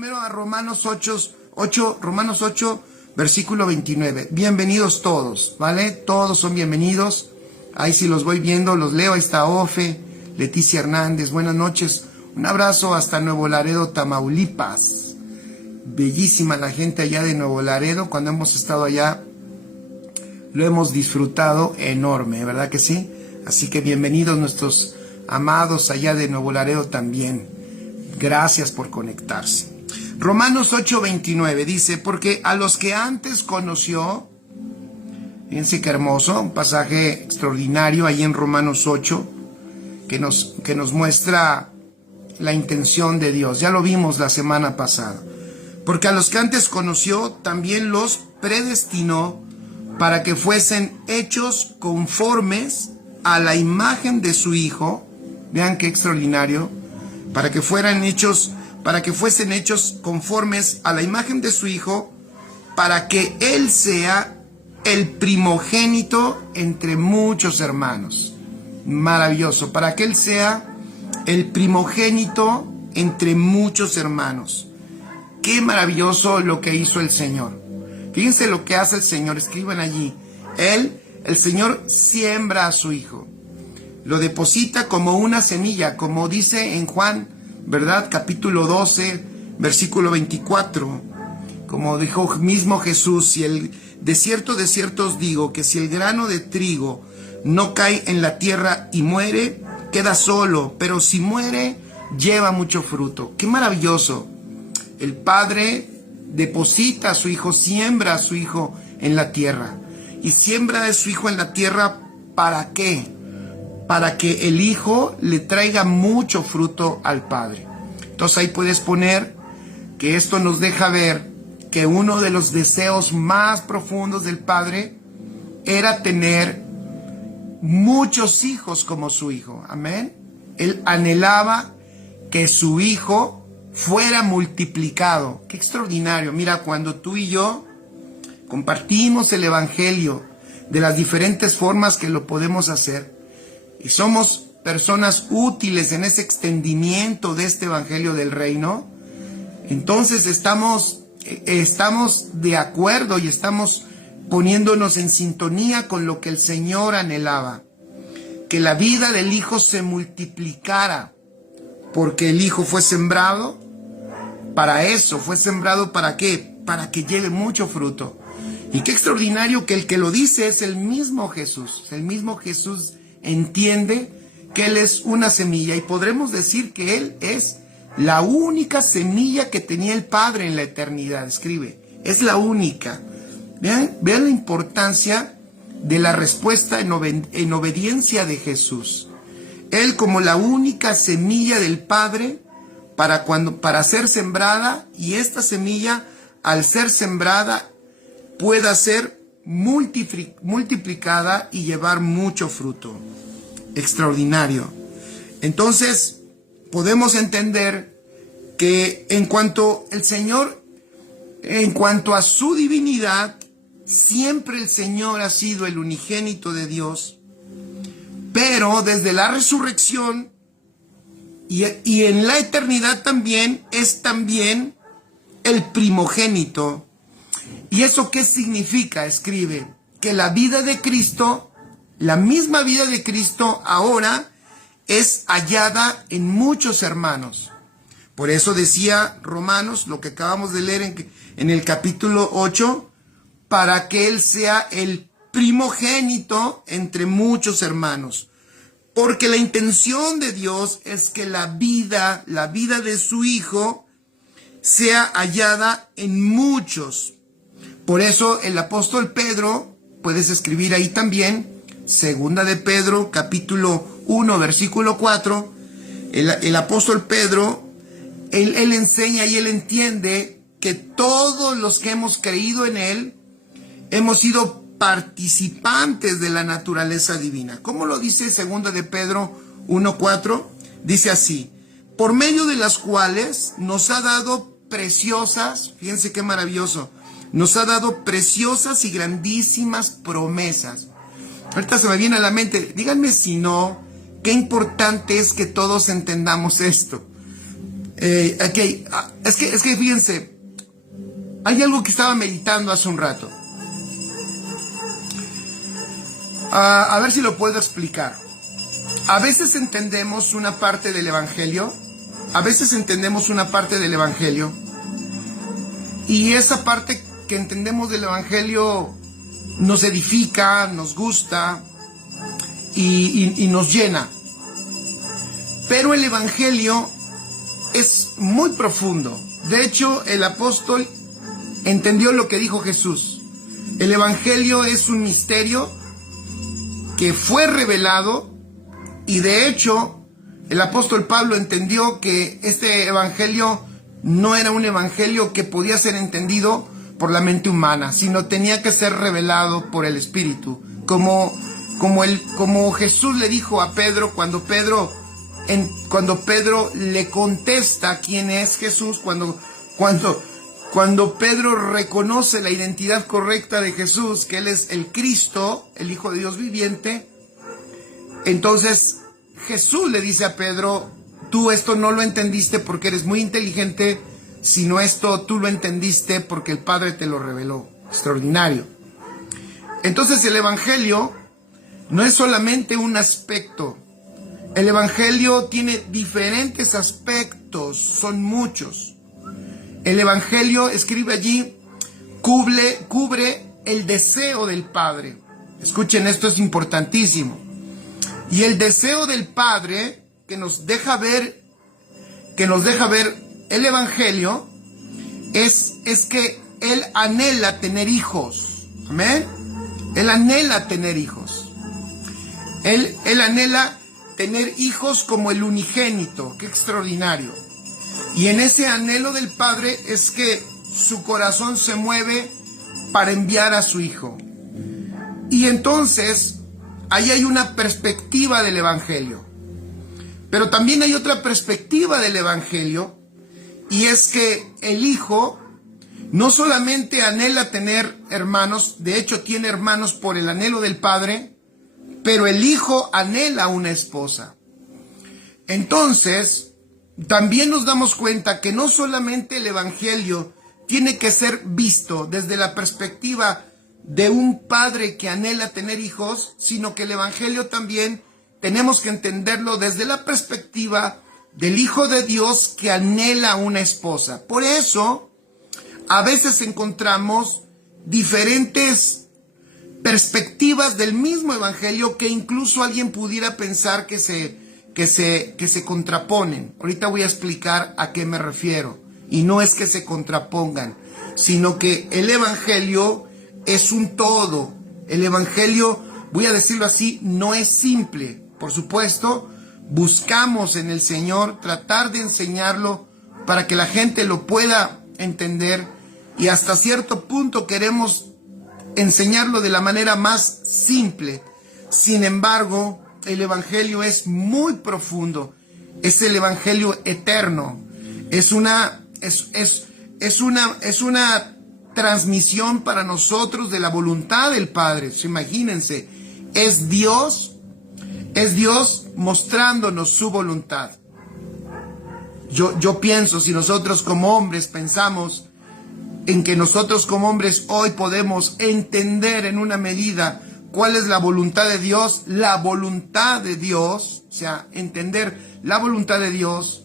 primero a Romanos 8, versículo 29. Bienvenidos todos, ¿vale? Todos son bienvenidos. Ahí sí los voy viendo, los leo. Ahí está Ofe, Leticia Hernández, buenas noches. Un abrazo hasta Nuevo Laredo, Tamaulipas. Bellísima la gente allá de Nuevo Laredo. Cuando hemos estado allá, lo hemos disfrutado enorme, ¿verdad que sí? Así que bienvenidos nuestros amados allá de Nuevo Laredo también. Gracias por conectarse. Romanos 8:29 dice, porque a los que antes conoció, fíjense qué hermoso, un pasaje extraordinario ahí en Romanos 8, que nos muestra la intención de Dios. Ya lo vimos la semana pasada. Porque a los que antes conoció, también los predestinó para que fuesen hechos conformes a la imagen de su Hijo. Vean qué extraordinario. Para que fuesen hechos conformes a la imagen de su Hijo, para que Él sea el primogénito entre muchos hermanos. Maravilloso. Para que Él sea el primogénito entre muchos hermanos. Qué maravilloso lo que hizo el Señor. Fíjense lo que hace el Señor. Escriban allí. El Señor siembra a su Hijo. Lo deposita como una semilla, como dice en Juan, ¿verdad? Capítulo 12, versículo 24. Como dijo mismo Jesús, de cierto os digo, que si el grano de trigo no cae en la tierra y muere, queda solo, pero si muere, lleva mucho fruto. ¡Qué maravilloso! El Padre deposita a su Hijo, siembra a su Hijo en la tierra. Y siembra a su Hijo en la tierra, ¿para qué? Para que el Hijo le traiga mucho fruto al Padre. Entonces ahí puedes poner que esto nos deja ver que uno de los deseos más profundos del Padre era tener muchos hijos como su Hijo. Amén. Él anhelaba que su Hijo fuera multiplicado. Qué extraordinario. Mira, cuando tú y yo compartimos el Evangelio de las diferentes formas que lo podemos hacer, y somos personas útiles en ese extendimiento de este Evangelio del Reino, entonces estamos de acuerdo y estamos poniéndonos en sintonía con lo que el Señor anhelaba. Que la vida del Hijo se multiplicara, porque el Hijo fue sembrado para eso. ¿Fue sembrado para qué? Para que lleve mucho fruto. Y qué extraordinario que el que lo dice es el mismo Jesús. El mismo Jesús entiende que Él es una semilla y podremos decir que Él es la única semilla que tenía el Padre en la eternidad. Escribe, es la única. Vean la importancia de la respuesta en obediencia de Jesús. Él como la única semilla del Padre para ser sembrada, y esta semilla al ser sembrada pueda ser multiplicada y llevar mucho fruto. Extraordinario. Entonces podemos entender que en cuanto a su divinidad, siempre el Señor ha sido el unigénito de Dios, pero desde la resurrección y en la eternidad también es también el primogénito. ¿Y eso qué significa? Escribe, que la vida de Cristo, la misma vida de Cristo ahora es hallada en muchos hermanos. Por eso decía Romanos, lo que acabamos de leer en el capítulo 8, para que Él sea el primogénito entre muchos hermanos. Porque la intención de Dios es que la vida de su Hijo sea hallada en muchos. Por eso el apóstol Pedro, puedes escribir ahí también, segunda de Pedro, capítulo 1, versículo 4, el apóstol Pedro, él enseña y él entiende que todos los que hemos creído en Él, hemos sido participantes de la naturaleza divina. ¿Cómo lo dice segunda de Pedro 1:4? Dice así, por medio de las cuales nos ha dado preciosas, fíjense qué maravilloso, nos ha dado preciosas y grandísimas promesas. Ahorita se me viene a la mente, díganme si no, qué importante es que todos entendamos esto. Es que fíjense, hay algo que estaba meditando hace un rato. A ver si lo puedo explicar. A veces entendemos una parte del Evangelio, y esa parte que entendemos del Evangelio nos edifica, nos gusta y nos llena. Pero el Evangelio es muy profundo. De hecho, el apóstol entendió lo que dijo Jesús. El Evangelio es un misterio que fue revelado, y de hecho el apóstol Pablo entendió que este evangelio no era un evangelio que podía ser entendido por la mente humana, sino tenía que ser revelado por el Espíritu, como Jesús le dijo a Pedro cuando Pedro le contesta quién es Jesús, cuando Pedro reconoce la identidad correcta de Jesús, que Él es el Cristo, el Hijo de Dios viviente. Entonces Jesús le dice a Pedro: tú esto no lo entendiste porque eres muy inteligente, sino esto tú lo entendiste porque el Padre te lo reveló. Extraordinario. Entonces el Evangelio no es solamente un aspecto. El Evangelio tiene diferentes aspectos, son muchos. El Evangelio, escribe allí, cubre el deseo del Padre. Escuchen, esto es importantísimo. Y el deseo del Padre que nos deja ver el Evangelio es que Él anhela tener hijos. Amén. Él anhela tener hijos. Él anhela tener hijos como el unigénito. Qué extraordinario. Y en ese anhelo del Padre es que su corazón se mueve para enviar a su Hijo. Y entonces, ahí hay una perspectiva del Evangelio. Pero también hay otra perspectiva del Evangelio, y es que el Hijo no solamente anhela tener hermanos, de hecho tiene hermanos por el anhelo del Padre, pero el Hijo anhela una esposa. Entonces, también nos damos cuenta que no solamente el Evangelio tiene que ser visto desde la perspectiva de un padre que anhela tener hijos, sino que el Evangelio también tenemos que entenderlo desde la perspectiva del Hijo de Dios que anhela una esposa. Por eso, a veces encontramos diferentes perspectivas del mismo Evangelio que incluso alguien pudiera pensar que se contraponen. Ahorita voy a explicar a qué me refiero. Y no es que se contrapongan, sino que el Evangelio es un todo. El Evangelio, voy a decirlo así, no es simple. Por supuesto, buscamos en el Señor tratar de enseñarlo para que la gente lo pueda entender, y hasta cierto punto queremos enseñarlo de la manera más simple. Sin embargo, el Evangelio es muy profundo. Es el Evangelio eterno. Es una transmisión para nosotros de la voluntad del Padre. Imagínense, es Dios mostrándonos su voluntad. Yo pienso, si nosotros como hombres pensamos en que nosotros como hombres hoy podemos entender en una medida cuál es la voluntad de Dios, o sea, entender la voluntad de Dios,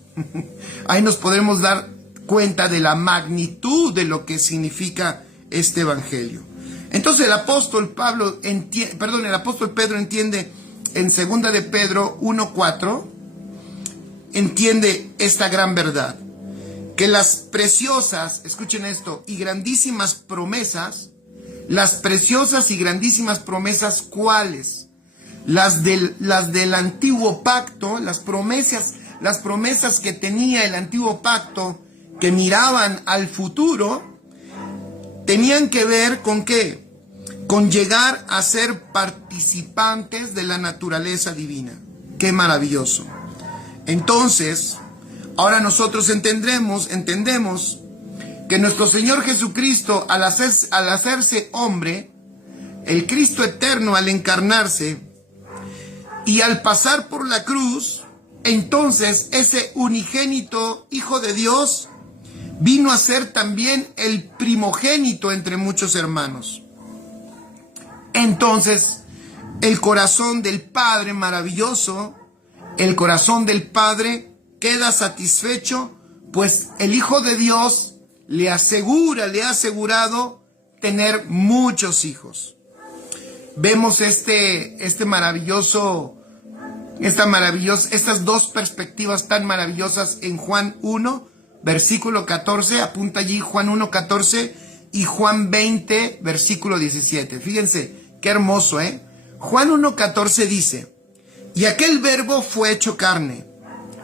ahí nos podremos dar cuenta de la magnitud de lo que significa este Evangelio. Entonces el apóstol Pedro entiende en 2 de Pedro 1:4, entiende esta gran verdad, que las preciosas, escuchen esto, y grandísimas promesas, ¿cuáles? Las del antiguo pacto, las promesas que tenía el antiguo pacto, que miraban al futuro, tenían que ver ¿con qué? Con llegar a ser participantes de la naturaleza divina. ¡Qué maravilloso! Entonces, ahora nosotros entendemos que nuestro Señor Jesucristo, al hacerse hombre, el Cristo eterno al encarnarse y al pasar por la cruz, entonces ese unigénito Hijo de Dios vino a ser también el primogénito entre muchos hermanos. Entonces, el corazón del Padre maravilloso, el corazón del Padre queda satisfecho, pues el Hijo de Dios le ha asegurado tener muchos hijos. Vemos estas dos perspectivas tan maravillosas en Juan 1, versículo 14, apunta allí Juan 1, 14 y Juan 20, versículo 17. Fíjense, qué hermoso, ¿eh? Juan 1, 14 dice, y aquel verbo fue hecho carne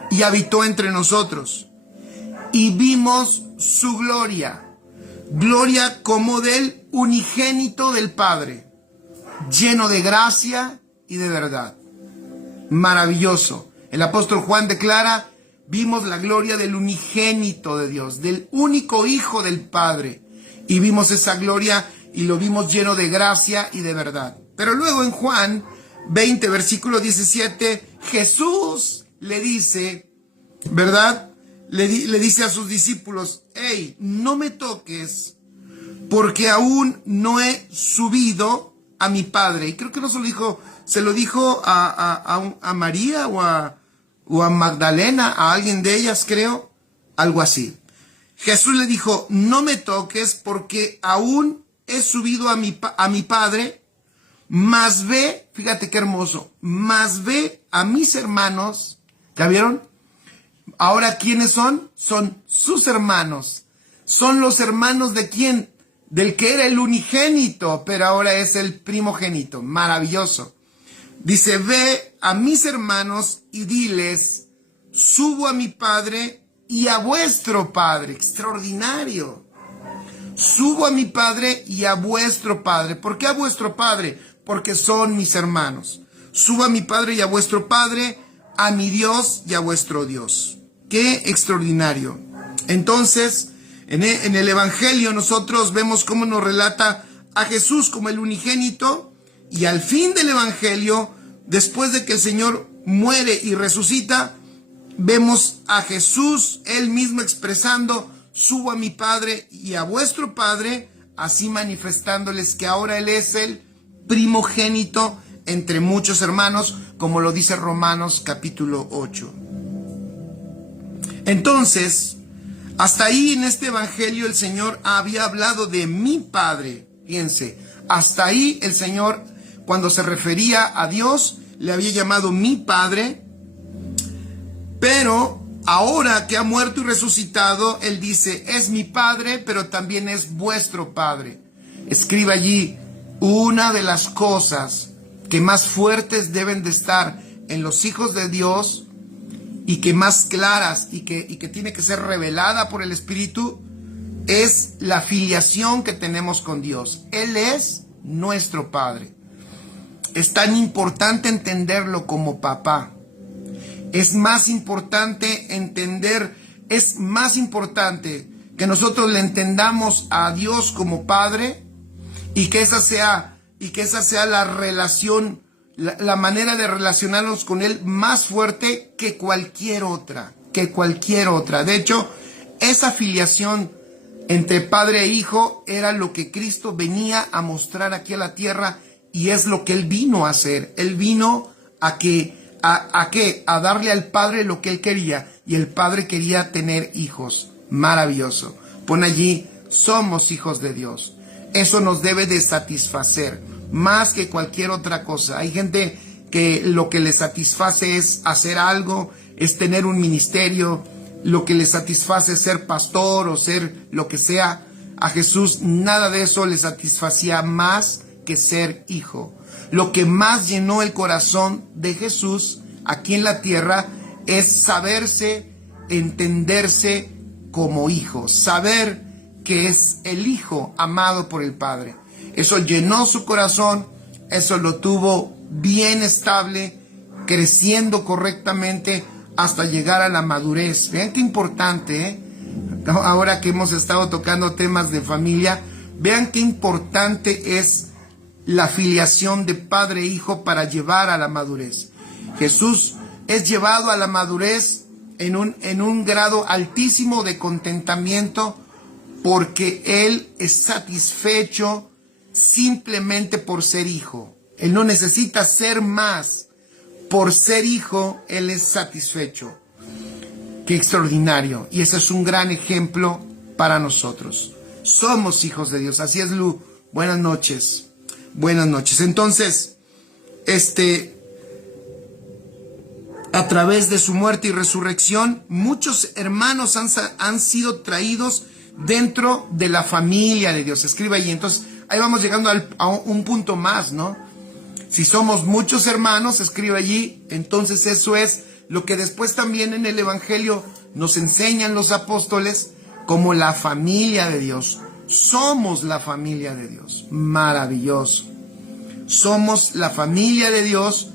y habitó entre nosotros y vimos su gloria, gloria como del unigénito del Padre, lleno de gracia y de verdad. Maravilloso. El apóstol Juan declara, vimos la gloria del unigénito de Dios, del único Hijo del Padre, y vimos esa gloria y lo vimos lleno de gracia y de verdad. Pero luego en Juan 20, versículo 17, Jesús le dice, ¿verdad? Le dice a sus discípulos, hey, no me toques, porque aún no he subido a mi Padre. Y creo que no se lo dijo, se lo dijo a María o a Magdalena, a alguien de ellas, creo, algo así. Jesús le dijo, no me toques porque aún he subido a mi Padre, mas ve, fíjate qué hermoso, mas ve a mis hermanos, ¿ya vieron? Ahora, ¿quiénes son? Son sus hermanos. Son los hermanos de quién? Del que era el unigénito, pero ahora es el primogénito. Maravilloso. Dice, ve a mis hermanos y diles, subo a mi Padre y a vuestro Padre. Extraordinario. Subo a mi Padre y a vuestro Padre. ¿Por qué a vuestro Padre? Porque son mis hermanos. Subo a mi Padre y a vuestro Padre, a mi Dios y a vuestro Dios. ¡Qué extraordinario! Entonces, en el Evangelio nosotros vemos cómo nos relata a Jesús como el unigénito, y al fin del Evangelio, después de que el Señor muere y resucita, vemos a Jesús él mismo expresando, subo a mi Padre y a vuestro Padre, así manifestándoles que ahora Él es el primogénito entre muchos hermanos, como lo dice Romanos capítulo 8. Entonces, hasta ahí en este Evangelio el Señor había hablado de mi Padre. Fíjense, hasta ahí el Señor, cuando se refería a Dios, le había llamado mi Padre, pero ahora que ha muerto y resucitado, Él dice, es mi Padre, pero también es vuestro Padre. Escribe allí, una de las cosas que más fuertes deben de estar en los hijos de Dios y que más claras y que tiene que ser revelada por el Espíritu es la filiación que tenemos con Dios. Él es nuestro Padre. Es tan importante entenderlo como papá. Es más importante que nosotros le entendamos a Dios como Padre y que esa sea la relación, la manera de relacionarnos con Él más fuerte que cualquier otra. De hecho, esa filiación entre padre e hijo era lo que Cristo venía a mostrar aquí a la tierra y es lo que Él vino a hacer. Él vino a darle al Padre lo que Él quería, y el Padre quería tener hijos. Maravilloso. Pon allí, somos hijos de Dios. Eso nos debe de satisfacer más que cualquier otra cosa. Hay gente que lo que le satisface es hacer algo, es tener un ministerio, lo que le satisface es ser pastor o ser lo que sea. A Jesús nada de eso le satisfacía más que ser hijo. Lo que más llenó el corazón de Jesús aquí en la tierra es saberse, entenderse como hijo, saber que es el hijo amado por el Padre. Eso llenó su corazón, eso lo tuvo bien estable, creciendo correctamente hasta llegar a la madurez. Vean qué importante, ¿eh? Ahora que hemos estado tocando temas de familia, vean qué importante es la filiación de padre e hijo para llevar a la madurez. Jesús es llevado a la madurez en un grado altísimo de contentamiento, porque él es satisfecho simplemente por ser hijo. Él no necesita ser más. Por ser hijo, él es satisfecho. Qué extraordinario. Y ese es un gran ejemplo para nosotros. Somos hijos de Dios. Así es, Lu. Buenas noches. Buenas noches. Entonces, a través de su muerte y resurrección, muchos hermanos han sido traídos dentro de la familia de Dios. Escribe ahí. Entonces, ahí vamos llegando a un punto más, ¿no? Si somos muchos hermanos, escribe allí, entonces eso es lo que después también en el Evangelio nos enseñan los apóstoles como la familia de Dios. Somos la familia de Dios. Maravilloso. Somos la familia de Dios.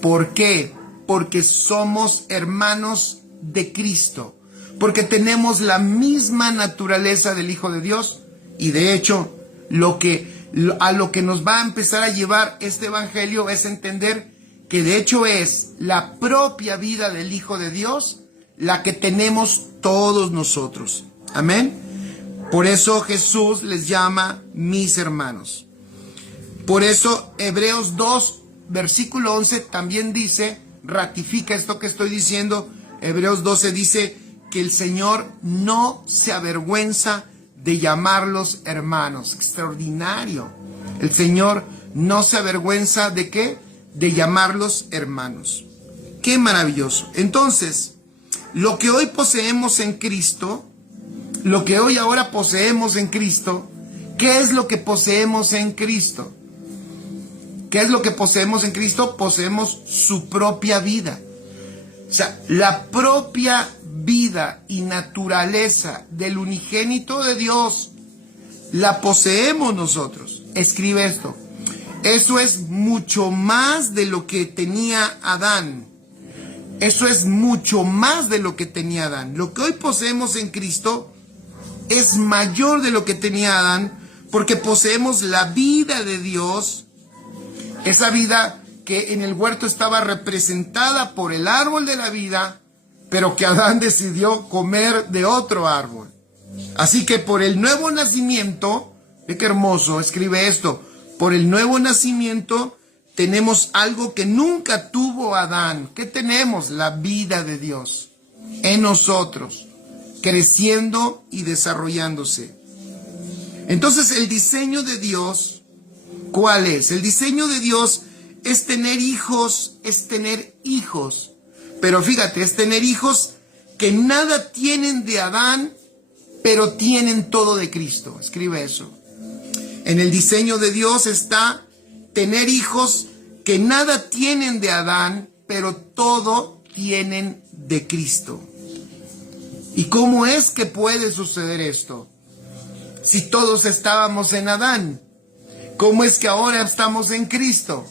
¿Por qué? Porque somos hermanos de Cristo. Porque tenemos la misma naturaleza del Hijo de Dios. Y de hecho, a lo que nos va a empezar a llevar este evangelio es entender que de hecho es la propia vida del Hijo de Dios la que tenemos todos nosotros. Amén. Por eso Jesús les llama mis hermanos. Por eso Hebreos 2, versículo 11 también dice, ratifica esto que estoy diciendo. Hebreos 12 dice que el Señor no se avergüenza de llamarlos hermanos. Extraordinario. El Señor no se avergüenza de ¿qué? De llamarlos hermanos. Qué maravilloso. Entonces, lo que hoy poseemos en Cristo, lo que hoy ahora poseemos en Cristo, ¿qué es lo que poseemos en Cristo? ¿Qué es lo que poseemos en Cristo? Poseemos su propia vida. O sea, la propia vida y naturaleza del unigénito de Dios la poseemos nosotros. Escribe esto. Eso es mucho más de lo que tenía Adán. Eso es mucho más de lo que tenía Adán. Lo que hoy poseemos en Cristo es mayor de lo que tenía Adán, porque poseemos la vida de Dios, esa vida que en el huerto estaba representada por el árbol de la vida, pero que Adán decidió comer de otro árbol. Así que por el nuevo nacimiento, ve qué hermoso, escribe esto, por el nuevo nacimiento tenemos algo que nunca tuvo Adán. ¿Qué tenemos? La vida de Dios en nosotros, creciendo y desarrollándose. Entonces el diseño de Dios, ¿cuál es? El diseño de Dios es tener hijos, pero fíjate, es tener hijos que nada tienen de Adán, pero tienen todo de Cristo. Escribe eso. En el diseño de Dios está tener hijos que nada tienen de Adán, pero todo tienen de Cristo. ¿Y cómo es que puede suceder esto? Si todos estábamos en Adán, ¿cómo es que ahora estamos en Cristo?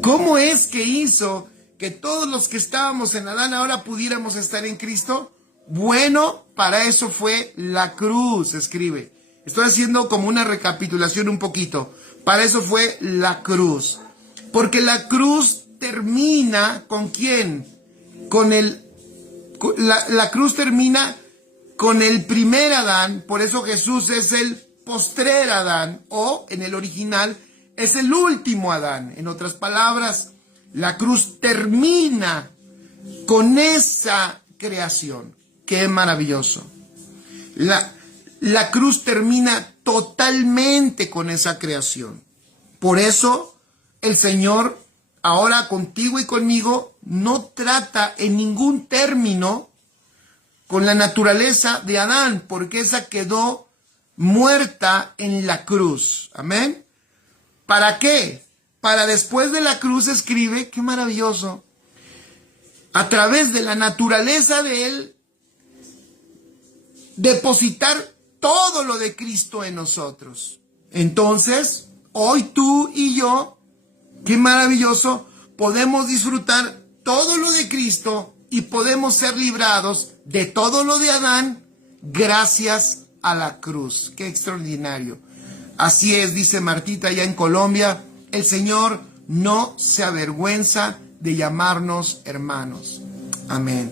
¿Cómo es que hizo que todos los que estábamos en Adán ahora pudiéramos estar en Cristo? Bueno, para eso fue la cruz, escribe. Estoy haciendo como una recapitulación un poquito. Para eso fue la cruz. Porque la cruz termina ¿con quién? La cruz termina con el primer Adán. Por eso Jesús es el postrer Adán, o en el original es el último Adán. En otras palabras, la cruz termina con esa creación. ¡Qué maravilloso! La cruz termina totalmente con esa creación. Por eso el Señor, ahora contigo y conmigo, no trata en ningún término con la naturaleza de Adán, porque esa quedó muerta en la cruz. Amén. ¿Para qué? Para después de la cruz, escribe, qué maravilloso, a través de la naturaleza de Él, depositar todo lo de Cristo en nosotros. Entonces, hoy tú y yo, qué maravilloso, podemos disfrutar todo lo de Cristo y podemos ser librados de todo lo de Adán gracias a la cruz. Qué extraordinario. Así es, dice Martita allá en Colombia, el Señor no se avergüenza de llamarnos hermanos. Amén.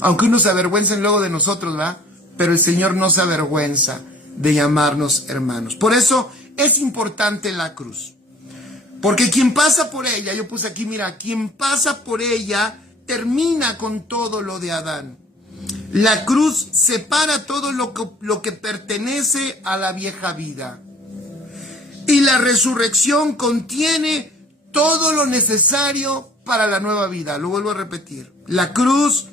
Aunque unos se avergüencen luego de nosotros, ¿verdad? Pero el Señor no se avergüenza de llamarnos hermanos. Por eso es importante la cruz. Porque quien pasa por ella, yo puse aquí, mira, quien pasa por ella termina con todo lo de Adán. La cruz separa todo lo que pertenece a la vieja vida. Y la resurrección contiene todo lo necesario para la nueva vida. Lo vuelvo a repetir. La cruz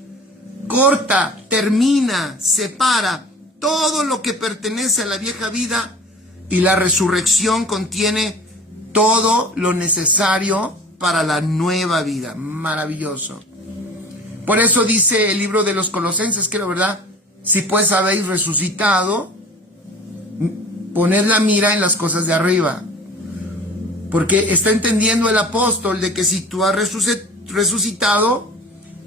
corta, termina, separa todo lo que pertenece a la vieja vida, y la resurrección contiene todo lo necesario para la nueva vida. Maravilloso. Por eso dice el libro de los Colosenses, creo, ¿verdad? Si pues habéis resucitado, poned la mira en las cosas de arriba. Porque está entendiendo el apóstol de que si tú has resucitado,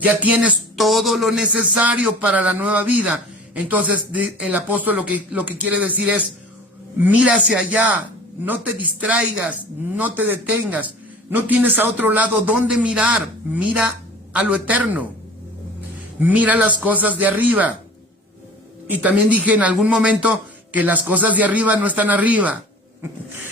ya tienes todo lo necesario para la nueva vida. Entonces el apóstol lo que quiere decir es, mira hacia allá, no te distraigas, no te detengas, no tienes a otro lado donde mirar, mira a lo eterno, mira las cosas de arriba. Y también dije en algún momento que las cosas de arriba no están arriba,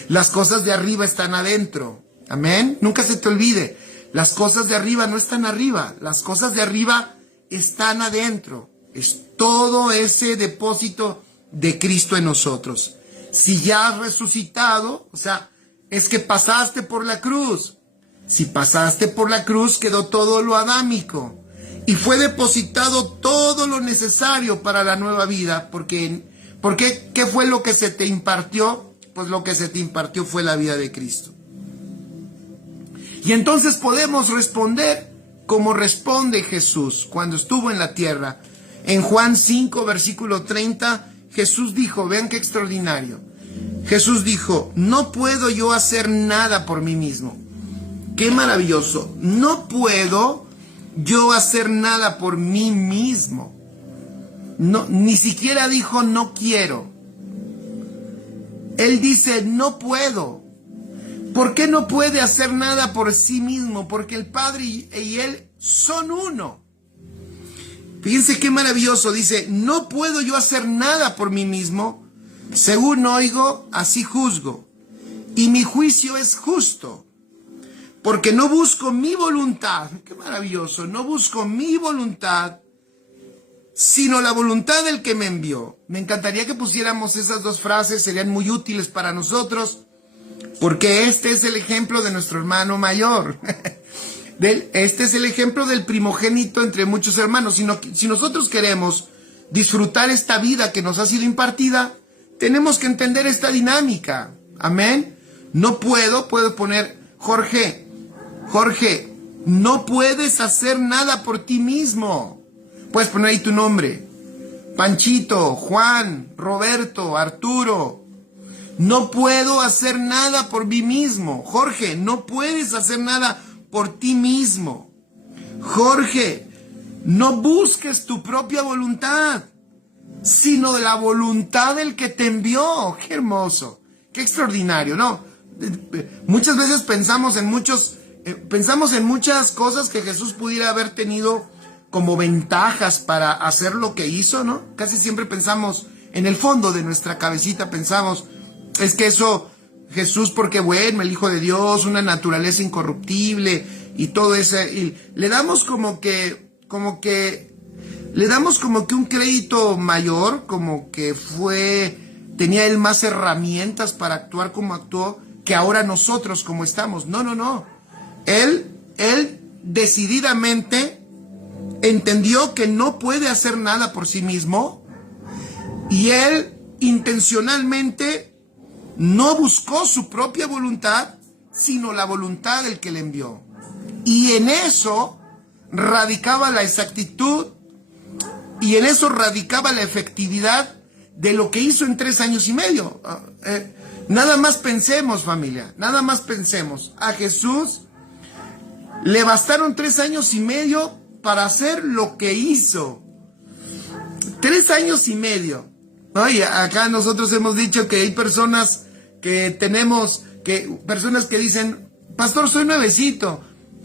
las cosas de arriba están adentro. Amén. Nunca se te olvide, las cosas de arriba no están arriba, las cosas de arriba están adentro. Es todo ese depósito de Cristo en nosotros. Si ya has resucitado, o sea, es que pasaste por la cruz. Si pasaste por la cruz, quedó todo lo adámico y fue depositado todo lo necesario para la nueva vida. Porque ¿qué fue lo que se te impartió? Pues lo que se te impartió fue la vida de Cristo. Y entonces podemos responder como responde Jesús cuando estuvo en la tierra. En Juan 5, versículo 30, Jesús dijo, vean qué extraordinario. Jesús dijo, no puedo yo hacer nada por mí mismo. Qué maravilloso. No puedo yo hacer nada por mí mismo. No, ni siquiera dijo no quiero. Él dice no puedo. ¿Por qué no puede hacer nada por sí mismo? Porque el Padre y Él son uno. Fíjense qué maravilloso. Dice, no puedo yo hacer nada por mí mismo. Según oigo, así juzgo. Y mi juicio es justo. Porque no busco mi voluntad. Qué maravilloso. No busco mi voluntad, sino la voluntad del que me envió. Me encantaría que pusiéramos esas dos frases. Serían muy útiles para nosotros. Porque este es el ejemplo de nuestro hermano mayor. Este es el ejemplo del primogénito entre muchos hermanos. Si nosotros queremos disfrutar esta vida que nos ha sido impartida, tenemos que entender esta dinámica. Amén. No puedo poner, Jorge, no puedes hacer nada por ti mismo. Puedes poner ahí tu nombre. Panchito, Juan, Roberto, Arturo. No puedo hacer nada por mí mismo. Jorge, no puedes hacer nada por ti mismo. Jorge, no busques tu propia voluntad, sino de la voluntad del que te envió. Qué hermoso, qué extraordinario, ¿no? Muchas veces pensamos en muchas cosas que Jesús pudiera haber tenido como ventajas para hacer lo que hizo, ¿no? Casi siempre pensamos, en el fondo de nuestra cabecita pensamos, es que eso, Jesús, porque bueno, el Hijo de Dios, una naturaleza incorruptible y todo eso, y le damos como que un crédito mayor, como que tenía él más herramientas para actuar como actuó, que ahora nosotros como estamos. No. Él decididamente entendió que no puede hacer nada por sí mismo, y él intencionalmente no buscó su propia voluntad, sino la voluntad del que le envió. Y en eso radicaba la exactitud, y en eso radicaba la efectividad de lo que hizo en 3 años y medio. Nada más pensemos, familia, nada más pensemos. A Jesús le bastaron 3 años y medio para hacer lo que hizo. 3 años y medio. Oye, acá nosotros hemos dicho que hay personas que dicen, pastor, soy nuevecito,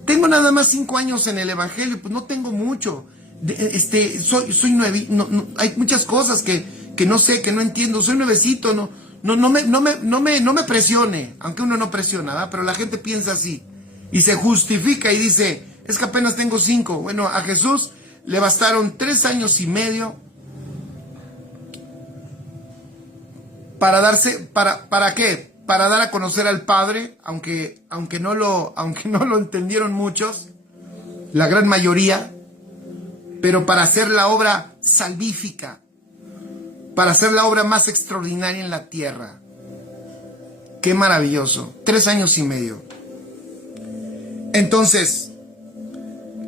tengo nada más 5 años en el Evangelio, pues no tengo mucho. Soy nuevo, hay muchas cosas que no sé, que no entiendo, soy nuevecito, no me presione, aunque uno no presiona, ¿verdad? Pero la gente piensa así y se justifica y dice, es que apenas tengo 5. Bueno, a Jesús le bastaron 3 años y medio ¿para qué? Para dar a conocer al Padre, aunque no lo entendieron muchos, la gran mayoría, pero para hacer la obra salvífica, para hacer la obra más extraordinaria en la tierra. Qué maravilloso, 3 años y medio. Entonces,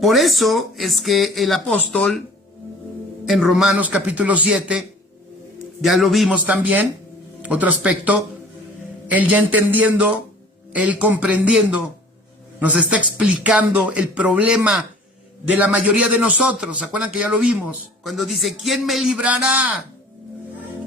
por eso es que el apóstol en Romanos capítulo 7, ya lo vimos también, otro aspecto, él ya entendiendo, él comprendiendo, nos está explicando el problema de la mayoría de nosotros. ¿Se acuerdan que ya lo vimos? Cuando dice, ¿quién me librará?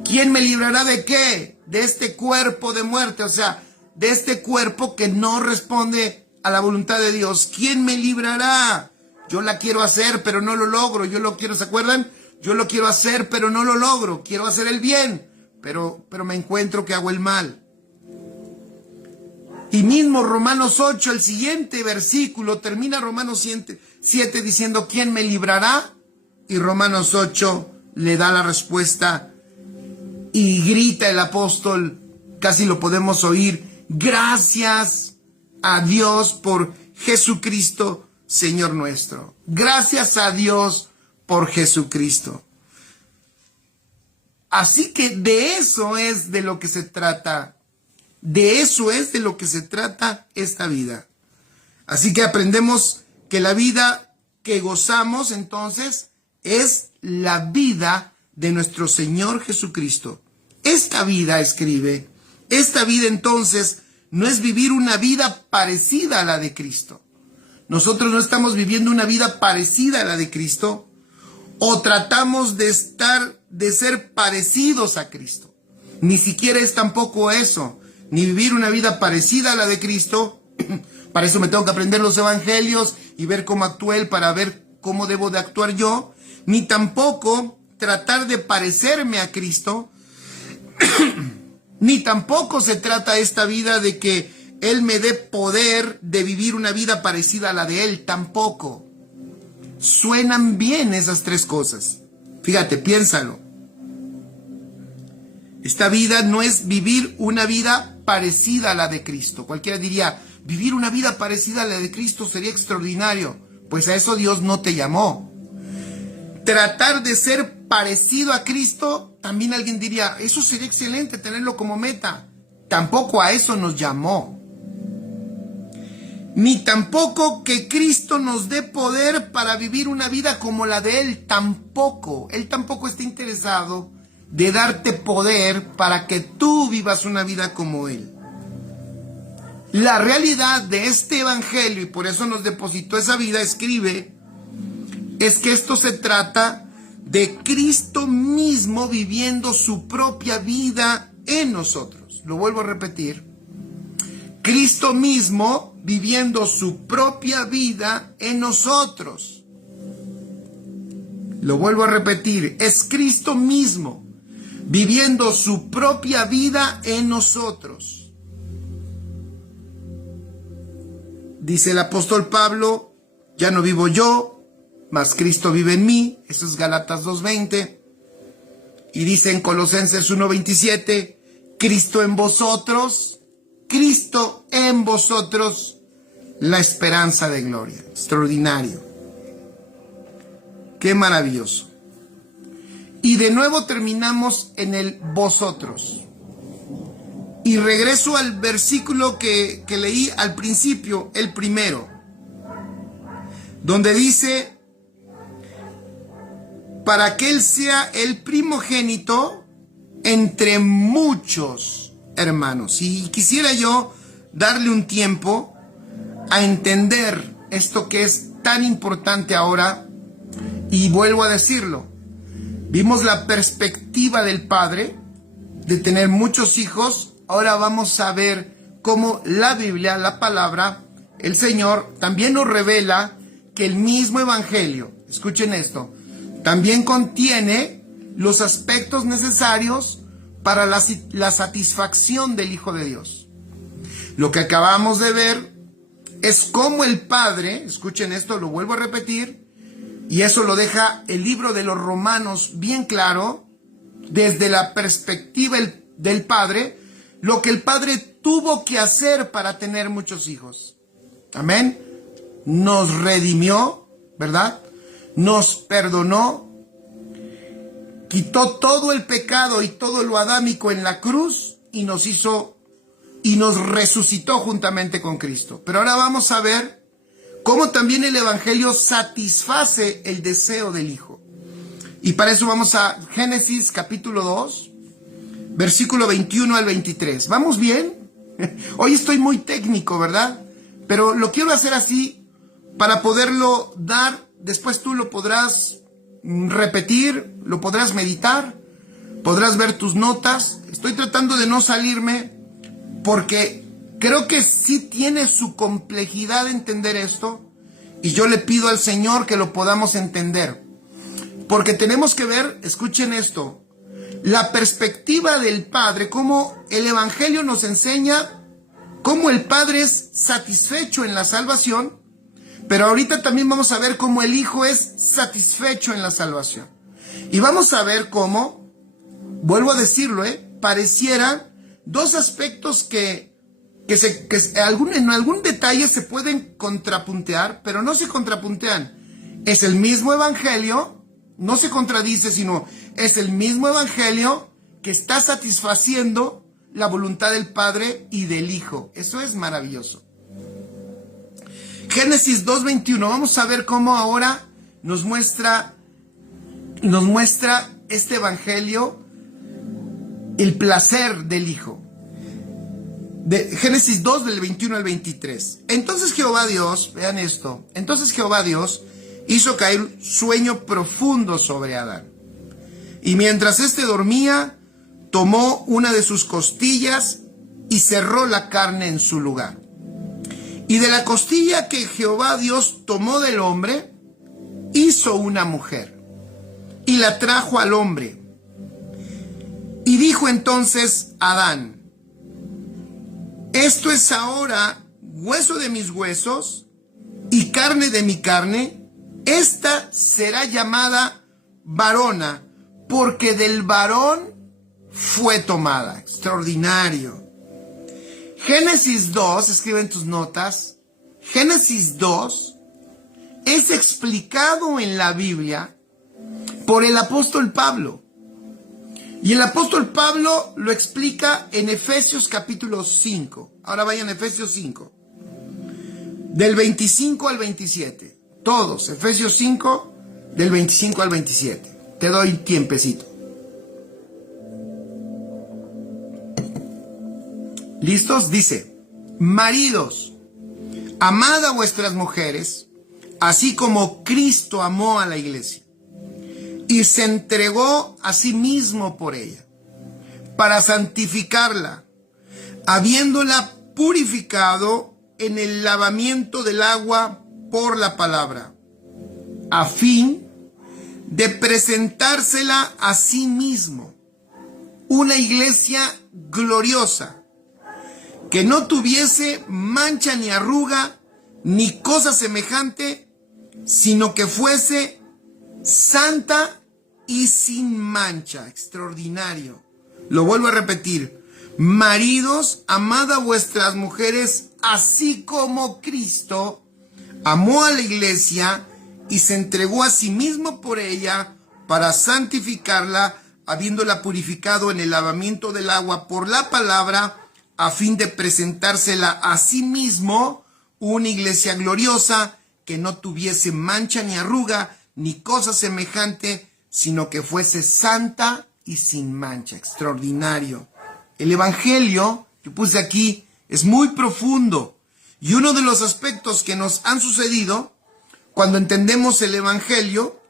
¿Quién me librará de qué? De este cuerpo de muerte, o sea, de este cuerpo que no responde a la voluntad de Dios. ¿Quién me librará? Yo la quiero hacer, pero no lo logro. Yo lo quiero, ¿se acuerdan? Yo lo quiero hacer, pero no lo logro. Quiero hacer el bien, pero me encuentro que hago el mal. Y mismo Romanos 8, el siguiente versículo, termina Romanos 7 diciendo, ¿quién me librará? Y Romanos 8 le da la respuesta y grita el apóstol, casi lo podemos oír, gracias a Dios por Jesucristo, Señor nuestro. Gracias a Dios por Jesucristo. Así que de eso es de lo que se trata. De eso es de lo que se trata esta vida. Así que aprendemos que la vida que gozamos entonces es la vida de nuestro Señor Jesucristo. Esta vida, escribe, esta vida entonces no es vivir una vida parecida a la de Cristo. Nosotros no estamos viviendo una vida parecida a la de Cristo o tratamos de ser parecidos a Cristo. Ni siquiera es tampoco eso. Ni vivir una vida parecida a la de Cristo. Para eso me tengo que aprender los evangelios y ver cómo actúa Él para ver cómo debo de actuar yo. Ni tampoco tratar de parecerme a Cristo. Ni tampoco se trata esta vida de que Él me dé poder de vivir una vida parecida a la de Él. Tampoco. Suenan bien esas 3 cosas. Fíjate, piénsalo. Esta vida no es vivir una vida parecida a la de Cristo. Cualquiera diría, vivir una vida parecida a la de Cristo sería extraordinario. Pues a eso Dios no te llamó. Tratar de ser parecido a Cristo, también alguien diría, eso sería excelente tenerlo como meta. Tampoco a eso nos llamó. Ni tampoco que Cristo nos dé poder para vivir una vida como la de Él. Tampoco. Él tampoco está interesado de darte poder para que tú vivas una vida como Él. La realidad de este evangelio, y por eso nos depositó esa vida, escribe, es que esto se trata de Cristo mismo viviendo su propia vida en nosotros. Lo vuelvo a repetir. Cristo mismo viviendo su propia vida en nosotros. Lo vuelvo a repetir. Es Cristo mismo viviendo su propia vida en nosotros. Dice el apóstol Pablo, ya no vivo yo, mas Cristo vive en mí. Eso es Gálatas 2:20. Y dice en Colosenses 1:27, Cristo en vosotros, la esperanza de gloria. Extraordinario. Qué maravilloso. Y de nuevo terminamos en el vosotros. Y regreso al versículo que leí al principio, el primero, donde dice, para que Él sea el primogénito entre muchos hermanos. Y quisiera yo darle un tiempo a entender esto que es tan importante ahora, y vuelvo a decirlo. Vimos la perspectiva del padre de tener muchos hijos. Ahora vamos a ver cómo la Biblia, la palabra, el Señor también nos revela que el mismo Evangelio, escuchen esto, también contiene los aspectos necesarios para la satisfacción del Hijo de Dios. Lo que acabamos de ver es cómo el Padre, escuchen esto, lo vuelvo a repetir, y eso lo deja el libro de los Romanos bien claro, desde la perspectiva del Padre, lo que el Padre tuvo que hacer para tener muchos hijos. Amén. Nos redimió, ¿verdad? Nos perdonó, quitó todo el pecado y todo lo adámico en la cruz y nos hizo y nos resucitó juntamente con Cristo. Pero ahora vamos a ver cómo también el Evangelio satisface el deseo del Hijo. Y para eso vamos a Génesis capítulo 2, versículo 21 al 23. ¿Vamos bien? Hoy estoy muy técnico, ¿verdad? Pero lo quiero hacer así para poderlo dar. Después tú lo podrás repetir, lo podrás meditar, podrás ver tus notas. Estoy tratando de no salirme porque creo que sí tiene su complejidad entender esto y yo le pido al Señor que lo podamos entender. Porque tenemos que ver, escuchen esto, la perspectiva del Padre, cómo el Evangelio nos enseña cómo el Padre es satisfecho en la salvación, pero ahorita también vamos a ver cómo el Hijo es satisfecho en la salvación. Y vamos a ver cómo, vuelvo a decirlo, parecieran dos aspectos que en algún detalle se pueden contrapuntear, pero no se contrapuntean. Es el mismo Evangelio, no se contradice, sino es el mismo Evangelio que está satisfaciendo la voluntad del Padre y del Hijo. Eso es maravilloso. Génesis 2:21, vamos a ver cómo ahora nos muestra este Evangelio el placer del Hijo. De Génesis 2 del 21 al 23. Entonces Jehová Dios, vean esto, entonces Jehová Dios hizo caer sueño profundo sobre Adán. Y mientras éste dormía, tomó una de sus costillas y cerró la carne en su lugar. Y de la costilla que Jehová Dios tomó del hombre, hizo una mujer y la trajo al hombre. Y dijo entonces Adán: esto es ahora hueso de mis huesos y carne de mi carne. Esta será llamada varona, porque del varón fue tomada. Extraordinario. Génesis 2, escriben tus notas. Génesis 2 es explicado en la Biblia por el apóstol Pablo. Y el apóstol Pablo lo explica en Efesios capítulo 5. Ahora vayan a Efesios 5. Del 25 al 27. Todos, Efesios 5, del 25 al 27. Te doy tiempecito. ¿Listos? Dice: maridos, amad a vuestras mujeres, así como Cristo amó a la iglesia y se entregó a sí mismo por ella, para santificarla, habiéndola purificado en el lavamiento del agua por la palabra, a fin de presentársela a sí mismo, una iglesia gloriosa, que no tuviese mancha ni arruga, ni cosa semejante, sino que fuese santa y sin mancha. Extraordinario. Lo vuelvo a repetir. Maridos, amad a vuestras mujeres, así como Cristo amó a la iglesia y se entregó a sí mismo por ella para santificarla, habiéndola purificado en el lavamiento del agua por la palabra, a fin de presentársela a sí mismo una iglesia gloriosa, que no tuviese mancha ni arruga, ni cosa semejante, sino que fuese santa y sin mancha. Extraordinario. El Evangelio que puse aquí es muy profundo, y uno de los aspectos que nos han sucedido cuando entendemos el Evangelio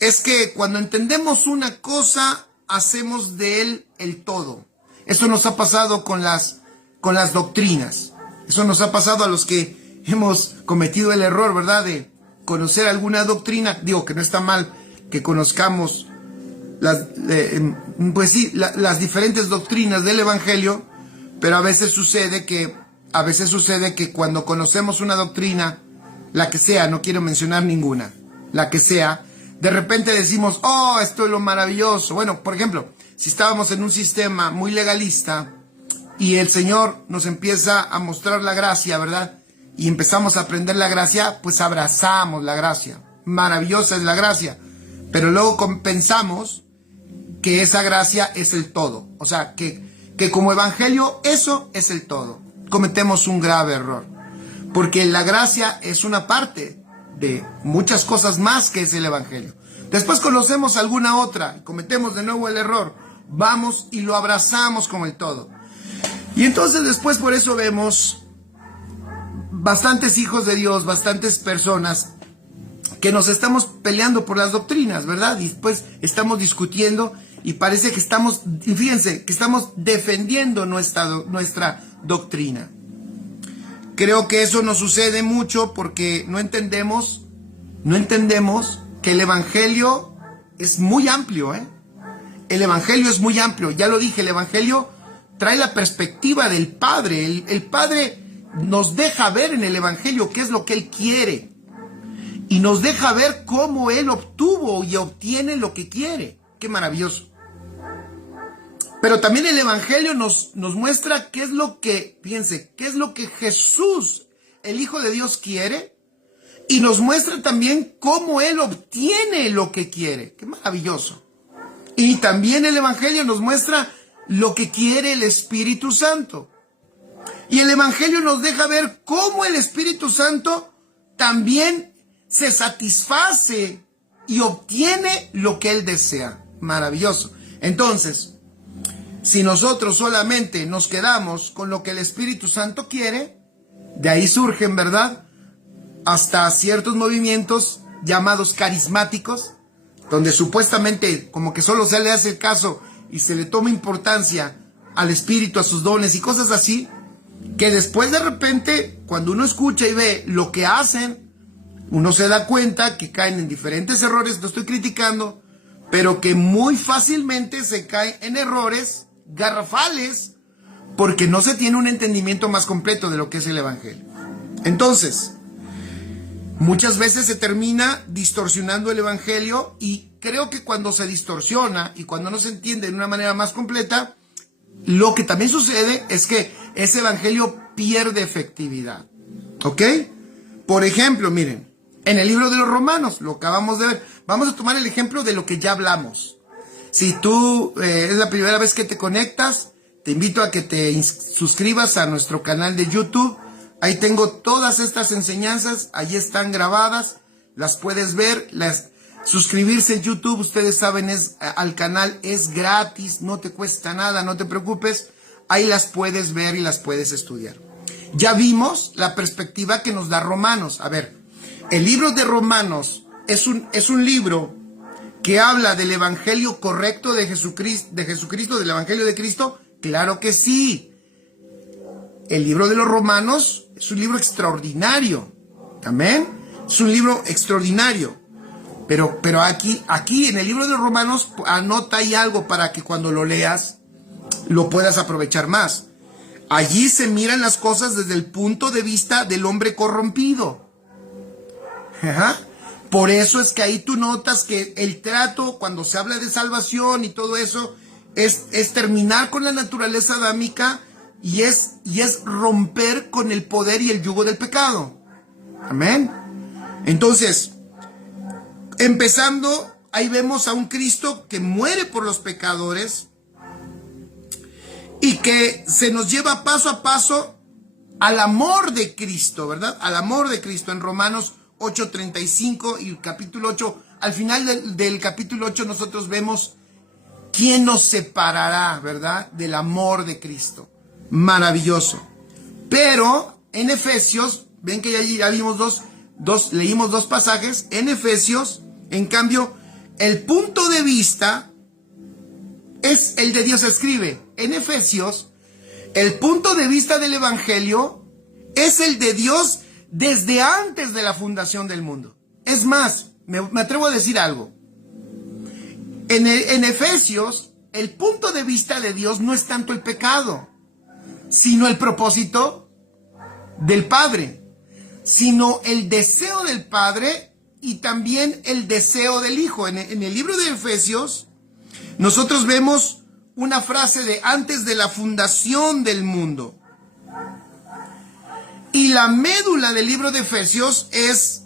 es que cuando entendemos una cosa, hacemos de él el todo. Eso nos ha pasado con las doctrinas. Eso nos ha pasado a los que hemos cometido el error, ¿verdad?, de conocer alguna doctrina. Digo que no está mal que conozcamos las diferentes doctrinas del Evangelio, pero a veces sucede que cuando conocemos una doctrina, la que sea, no quiero mencionar ninguna, la que sea, de repente decimos, oh, esto es lo maravilloso. Bueno, por ejemplo, si estábamos en un sistema muy legalista y el Señor nos empieza a mostrar la gracia, ¿verdad?, y empezamos a aprender la gracia, pues abrazamos la gracia. Maravillosa es la gracia. Pero luego pensamos que esa gracia es el todo. O sea, que como evangelio eso es el todo. Cometemos un grave error. Porque la gracia es una parte de muchas cosas más que es el evangelio. Después conocemos alguna otra, cometemos de nuevo el error. Vamos y lo abrazamos como el todo. Y entonces después por eso vemos bastantes hijos de Dios, bastantes personas que nos estamos peleando por las doctrinas, ¿verdad? Y después estamos discutiendo y parece que estamos, fíjense, que estamos defendiendo nuestra doctrina. Creo que eso nos sucede mucho porque no entendemos que el evangelio es muy amplio, ¿eh? El evangelio es muy amplio, ya lo dije, el evangelio trae la perspectiva del Padre. El Padre nos deja ver en el evangelio qué es lo que Él quiere. Y nos deja ver cómo Él obtuvo y obtiene lo que quiere. ¡Qué maravilloso! Pero también el evangelio nos muestra qué es lo que, fíjense, qué es lo que Jesús, el Hijo de Dios, quiere. Y nos muestra también cómo Él obtiene lo que quiere. ¡Qué maravilloso! Y también el evangelio nos muestra lo que quiere el Espíritu Santo. Y el evangelio nos deja ver cómo el Espíritu Santo también se satisface y obtiene lo que Él desea. Maravilloso. Entonces, si nosotros solamente nos quedamos con lo que el Espíritu Santo quiere, de ahí surgen, ¿verdad?, hasta ciertos movimientos llamados carismáticos, donde supuestamente como que solo se le hace el caso y se le toma importancia al Espíritu, a sus dones y cosas así, que después de repente, cuando uno escucha y ve lo que hacen, uno se da cuenta que caen en diferentes errores. No estoy criticando, pero que muy fácilmente se cae en errores garrafales porque no se tiene un entendimiento más completo de lo que es el evangelio. Entonces, muchas veces se termina distorsionando el evangelio, y creo que cuando se distorsiona y cuando no se entiende de una manera más completa, lo que también sucede es que ese evangelio pierde efectividad. ¿Ok? Por ejemplo, miren, en el libro de los Romanos, lo acabamos de ver, vamos a tomar el ejemplo de lo que ya hablamos. Si tú es la primera vez que te conectas, te invito a que te suscribas a nuestro canal de YouTube. Ahí tengo todas estas enseñanzas, ahí están grabadas, las puedes ver. Suscribirse en YouTube, ustedes saben, al canal es gratis, no te cuesta nada, no te preocupes. Ahí las puedes ver y las puedes estudiar. Ya vimos la perspectiva que nos da Romanos. A ver, el libro de Romanos es un libro que habla del evangelio correcto de Jesucristo, del evangelio de Cristo. Claro que sí. El libro de los Romanos es un libro extraordinario. Amén. Es un libro extraordinario. Pero aquí en el libro de los Romanos, anota ahí algo para que cuando lo leas lo puedas aprovechar más. Allí se miran las cosas desde el punto de vista del hombre corrompido. Ajá. Por eso es que ahí tú notas que el trato, cuando se habla de salvación y todo eso, es terminar con la naturaleza adámica y es romper con el poder y el yugo del pecado. Amén. Entonces, empezando, ahí vemos a un Cristo que muere por los pecadores y que se nos lleva paso a paso al amor de Cristo, ¿verdad? Al amor de Cristo en Romanos 8:35 y el capítulo 8. Al final del capítulo 8 nosotros vemos quién nos separará, ¿verdad?, del amor de Cristo. Maravilloso. Pero en Efesios, ven que ya vimos leímos dos pasajes. En Efesios, en cambio, el punto de vista es el de Dios. Escribe en Efesios, el punto de vista del evangelio es el de Dios desde antes de la fundación del mundo. Es más, me atrevo a decir algo. En Efesios, el punto de vista de Dios no es tanto el pecado, sino el propósito del Padre, sino el deseo del Padre y también el deseo del Hijo. En el libro de Efesios, nosotros vemos una frase de antes de la fundación del mundo. Y la médula del libro de Efesios es: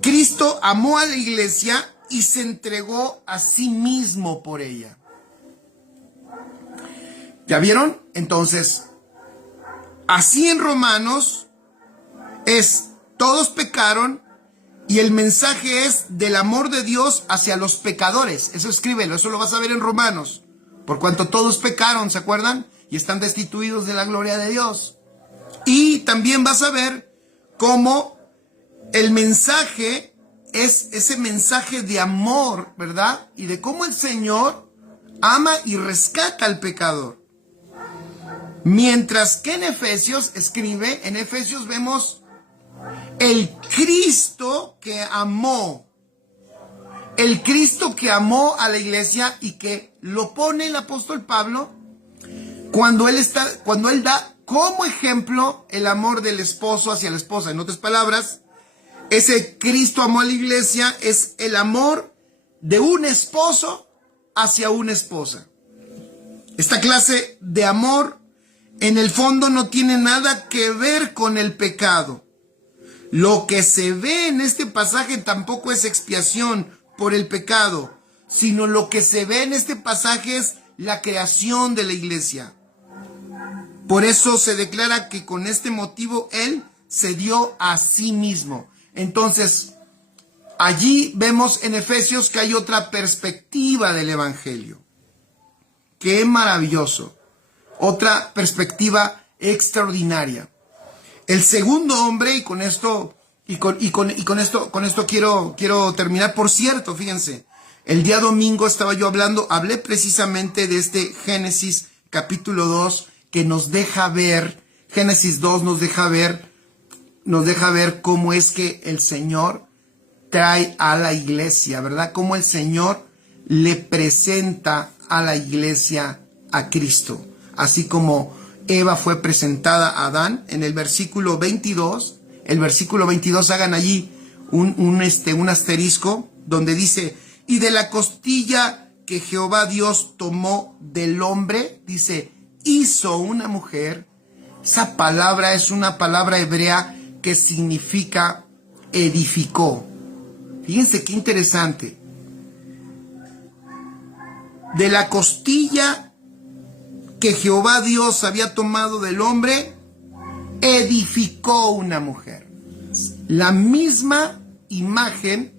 Cristo amó a la iglesia y se entregó a sí mismo por ella. ¿Ya vieron? Entonces, así en Romanos es: todos pecaron y el mensaje es del amor de Dios hacia los pecadores. Eso escríbelo, eso lo vas a ver en Romanos. Por cuanto todos pecaron, ¿se acuerdan? Y están destituidos de la gloria de Dios. Y también vas a ver cómo el mensaje es ese mensaje de amor, ¿verdad? Y de cómo el Señor ama y rescata al pecador. Mientras que en Efesios escribe, en Efesios vemos el Cristo que amó. El Cristo que amó a la iglesia y que lo pone el apóstol Pablo cuando él da como ejemplo el amor del esposo hacia la esposa. En otras palabras, ese Cristo amó a la iglesia es el amor de un esposo hacia una esposa. Esta clase de amor en el fondo no tiene nada que ver con el pecado. Lo que se ve en este pasaje tampoco es expiación por el pecado, sino lo que se ve en este pasaje es la creación de la iglesia. Por eso se declara que con este motivo Él se dio a sí mismo. Entonces, allí vemos en Efesios que hay otra perspectiva del Evangelio. ¡Qué maravilloso! Otra perspectiva extraordinaria. El segundo hombre, y con esto quiero terminar. Por cierto, fíjense, el día domingo hablé precisamente de este Génesis capítulo 2, que nos deja ver, Génesis 2 nos deja ver cómo es que el Señor trae a la iglesia, ¿verdad? Cómo el Señor le presenta a la iglesia a Cristo. Así como Eva fue presentada a Adán en el versículo 22. El versículo 22, hagan allí un asterisco donde dice: y de la costilla que Jehová Dios tomó del hombre, dice, hizo una mujer. Esa palabra es una palabra hebrea que significa edificó. Fíjense qué interesante. De la costilla que Jehová Dios había tomado del hombre, edificó una mujer. La misma imagen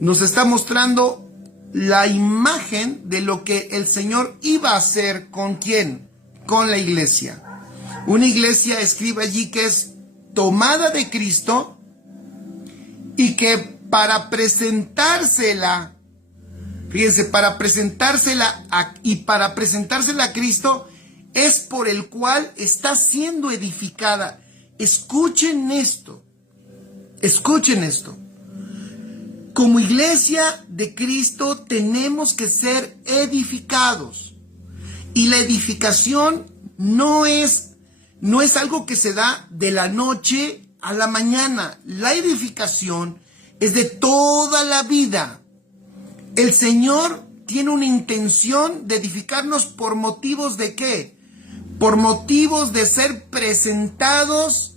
nos está mostrando la imagen de lo que el Señor iba a hacer. ¿Con quién? Con la iglesia. Una iglesia, escribe allí, que es tomada de Cristo y que para presentársela, fíjense, para presentársela a Cristo es por el cual está siendo edificada. Escuchen esto. Escuchen esto. Como iglesia de Cristo tenemos que ser edificados. Y la edificación no es algo que se da de la noche a la mañana. La edificación es de toda la vida. El Señor tiene una intención de edificarnos por motivos de ¿qué? Por motivos de ser presentados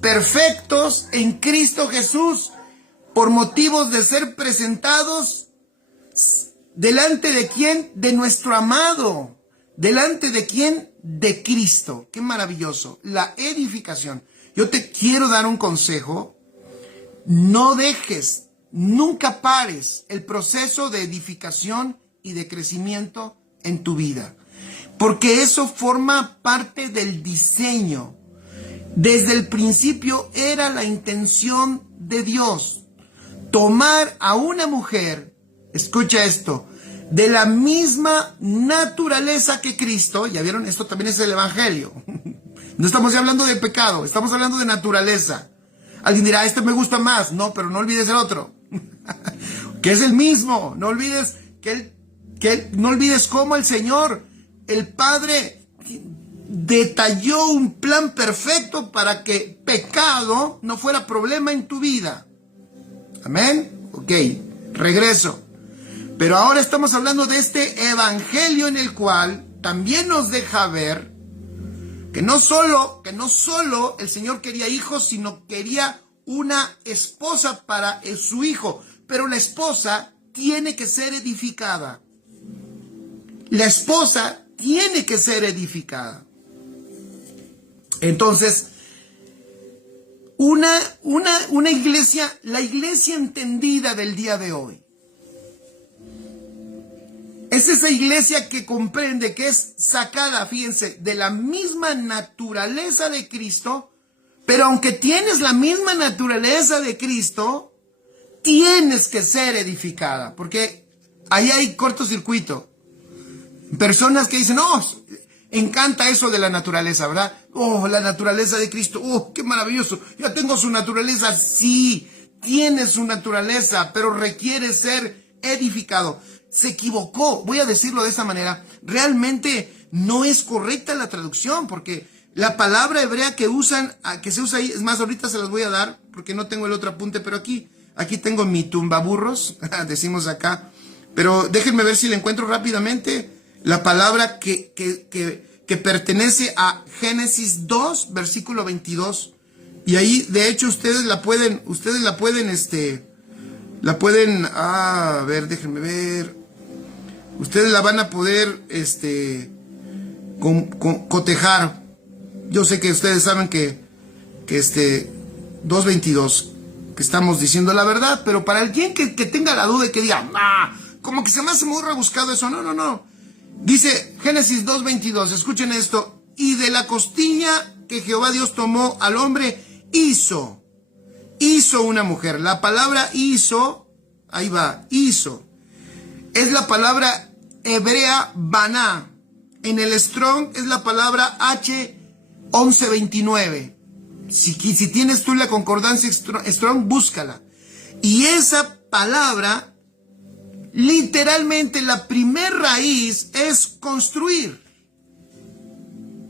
perfectos en Cristo Jesús, por motivos de ser presentados delante de ¿quién? De nuestro amado. ¿Delante de quién? De Cristo. ¡Qué maravilloso! La edificación. Yo te quiero dar un consejo. No dejes, nunca pares el proceso de edificación y de crecimiento en tu vida, porque eso forma parte del diseño. Desde el principio era la intención de Dios tomar a una mujer, escucha esto, de la misma naturaleza que Cristo. Ya vieron, esto también es el Evangelio. No estamos hablando de pecado, estamos hablando de naturaleza. Alguien dirá, este me gusta más. No, pero no olvides el otro. Que es el mismo. No olvides no olvides cómo el Señor, el Padre, detalló un plan perfecto para que pecado no fuera problema en tu vida. Amén. Ok, regreso. Pero ahora estamos hablando de este evangelio en el cual también nos deja ver que no solo el Señor quería hijos, sino quería una esposa para su hijo. Pero la esposa tiene que ser edificada. La esposa tiene que ser edificada. Entonces, una iglesia, la iglesia entendida del día de hoy, es esa iglesia que comprende que es sacada, fíjense, de la misma naturaleza de Cristo, pero aunque tienes la misma naturaleza de Cristo, tienes que ser edificada, porque ahí hay cortocircuito. Personas que dicen, oh, encanta eso de la naturaleza, ¿verdad? Oh, la naturaleza de Cristo, oh, qué maravilloso, ya tengo su naturaleza. Sí, tienes su naturaleza, pero requiere ser edificado. Se equivocó, voy a decirlo de esa manera, realmente no es correcta la traducción, porque la palabra hebrea que se usa ahí, es más, ahorita se las voy a dar, porque no tengo el otro apunte, pero aquí tengo mi tumbaburros, decimos acá, pero déjenme ver si la encuentro rápidamente, la palabra que pertenece a Génesis 2, versículo 22, y ahí, de hecho, ustedes la pueden, a ver, déjenme ver. Ustedes la van a poder, cotejar. Yo sé que ustedes saben que 2:22, que estamos diciendo la verdad, pero para alguien que tenga la duda y que diga, como que se me hace muy rebuscado eso. No. Dice Génesis 2:22, escuchen esto. Y de la costilla que Jehová Dios tomó al hombre, hizo una mujer. La palabra hizo, ahí va, hizo, es la palabra hebrea baná. En el Strong es la palabra H1129. Si tienes tú la concordancia Strong, búscala. Y esa palabra, literalmente la primer raíz es construir.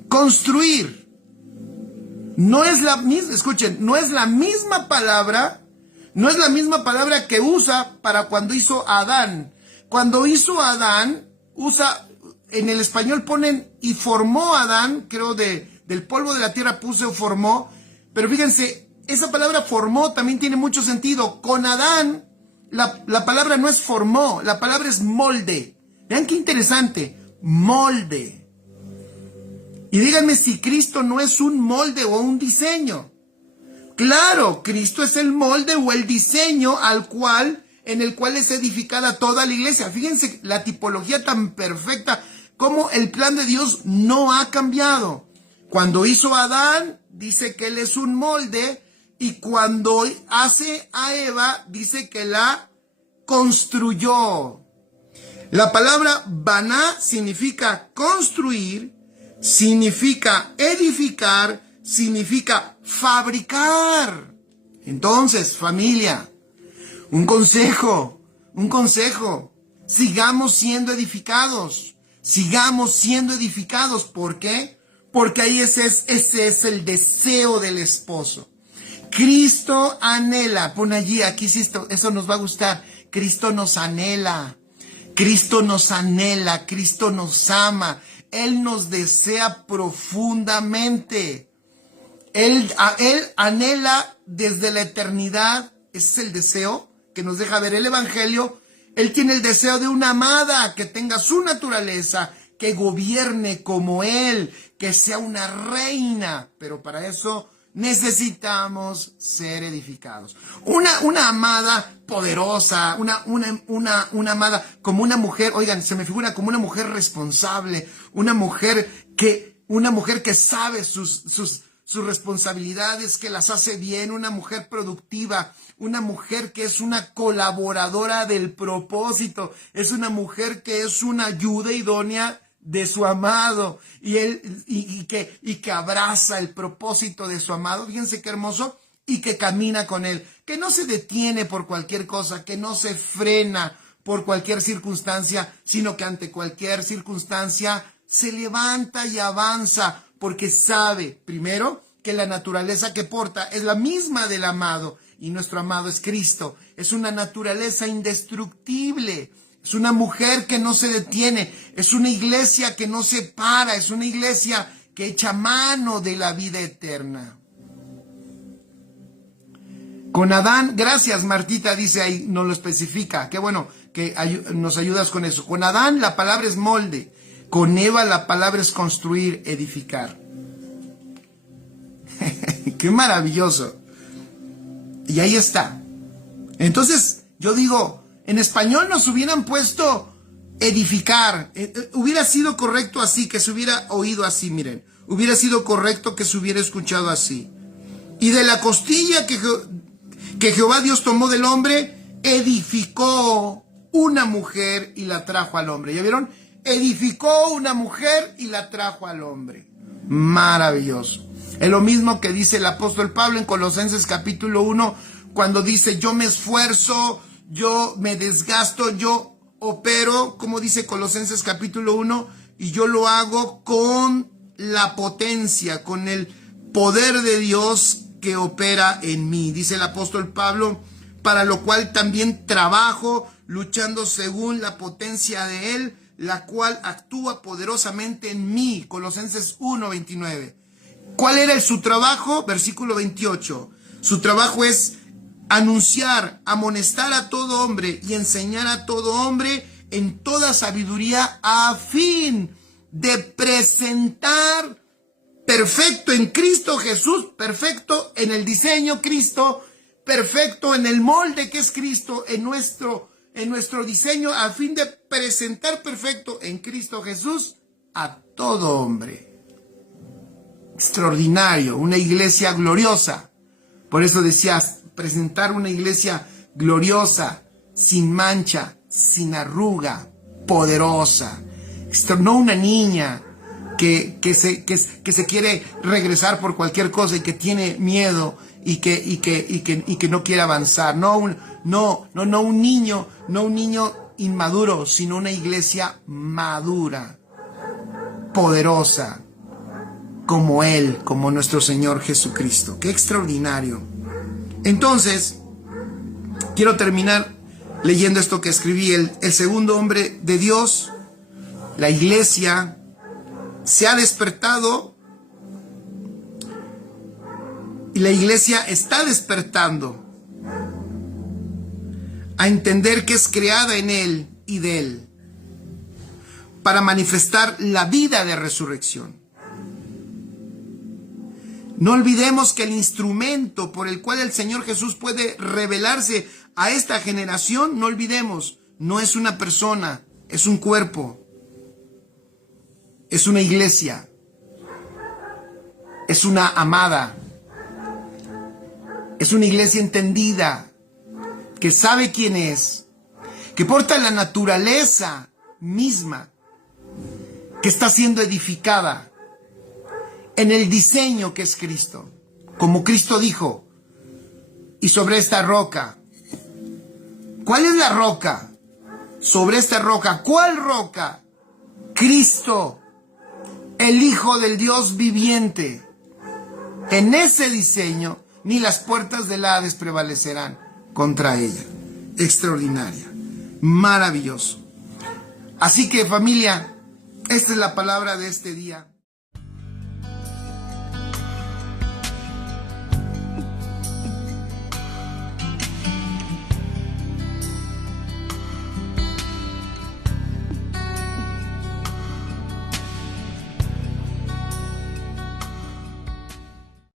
Construir. No es la misma, escuchen, no es la misma palabra que usa para cuando hizo Adán. Cuando hizo Adán, en el español ponen y formó Adán, creo del polvo de la tierra puso formó, pero fíjense, esa palabra formó también tiene mucho sentido. Con Adán, la palabra no es formó, la palabra es molde. Vean qué interesante, molde. Y díganme si Cristo no es un molde o un diseño. Claro, Cristo es el molde o el diseño en el cual es edificada toda la iglesia. Fíjense la tipología tan perfecta, como el plan de Dios no ha cambiado. Cuando hizo a Adán, dice que él es un molde, y cuando hace a Eva, dice que la construyó. La palabra baná significa construir, significa edificar, significa fabricar. Entonces, familia, un consejo, sigamos siendo edificados, ¿por qué? Porque ahí ese es el deseo del esposo. Cristo anhela, pon allí, aquí sí, eso nos va a gustar, Cristo nos anhela, Cristo nos ama, Él nos desea profundamente, Él anhela desde la eternidad, ese es el deseo que nos deja ver el Evangelio. Él tiene el deseo de una amada que tenga su naturaleza, que gobierne como Él, que sea una reina, pero para eso necesitamos ser edificados. Una amada poderosa, una amada como una mujer, oigan, se me figura como una mujer responsable, una mujer que sabe sus responsabilidades, que las hace bien, una mujer productiva, una mujer que es una colaboradora del propósito, es una mujer que es una ayuda idónea de su amado y que abraza el propósito de su amado. Fíjense qué hermoso. Y que camina con él, que no se detiene por cualquier cosa, que no se frena por cualquier circunstancia, sino que ante cualquier circunstancia se levanta y avanza, porque sabe, primero, que la naturaleza que porta es la misma del amado, y nuestro amado es Cristo. Es una naturaleza indestructible, es una mujer que no se detiene, es una iglesia que no se para, es una iglesia que echa mano de la vida eterna. Con Adán, gracias Martita, dice ahí, nos lo especifica. Qué bueno que nos ayudas con eso. Con Adán la palabra es molde. Con Eva la palabra es construir, edificar. Qué maravilloso. Y ahí está. Entonces, yo digo, en español nos hubieran puesto edificar. Hubiera sido correcto así, que se hubiera oído así, miren. Hubiera sido correcto que se hubiera escuchado así. Y de la costilla que Jehová Dios tomó del hombre, edificó una mujer y la trajo al hombre. ¿Ya vieron? Edificó una mujer y la trajo al hombre. Maravilloso. Es lo mismo que dice el apóstol Pablo en Colosenses capítulo 1, cuando dice, yo me esfuerzo, yo me desgasto, yo opero, como dice Colosenses capítulo 1, y yo lo hago con la potencia, con el poder de Dios que opera en mí, dice el apóstol Pablo, para lo cual también trabajo, luchando según la potencia de Él, la cual actúa poderosamente en mí. Colosenses 1:29. ¿Cuál era su trabajo? Versículo 28. Su trabajo es anunciar, amonestar a todo hombre y enseñar a todo hombre en toda sabiduría, a fin de presentar perfecto en Cristo Jesús, perfecto en el diseño Cristo, perfecto en el molde que es Cristo, en nuestro diseño, a fin de presentar perfecto en Cristo Jesús a todo hombre. Extraordinario, una iglesia gloriosa. Por eso decías, presentar una iglesia gloriosa, sin mancha, sin arruga, poderosa. No una niña que se quiere regresar por cualquier cosa y que tiene miedo y que no quiere avanzar. No un niño inmaduro, sino una iglesia madura, poderosa, como Él, como nuestro Señor Jesucristo. ¡Qué extraordinario! Entonces, quiero terminar leyendo esto que escribí. El segundo hombre de Dios, la iglesia, se ha despertado y la iglesia está despertando a entender que es creada en Él y de Él para manifestar la vida de resurrección. No olvidemos que el instrumento por el cual el Señor Jesús puede revelarse a esta generación, no olvidemos, no es una persona, es un cuerpo. Es una iglesia, es una amada, es una iglesia entendida, que sabe quién es, que porta la naturaleza misma, que está siendo edificada en el diseño que es Cristo. Como Cristo dijo, y sobre esta roca. ¿Cuál es la roca? Sobre esta roca. ¿Cuál roca? Cristo, el Hijo del Dios viviente. En ese diseño, ni las puertas del Hades prevalecerán contra ella. Extraordinaria, maravilloso. Así que, familia, esta es la palabra de este día.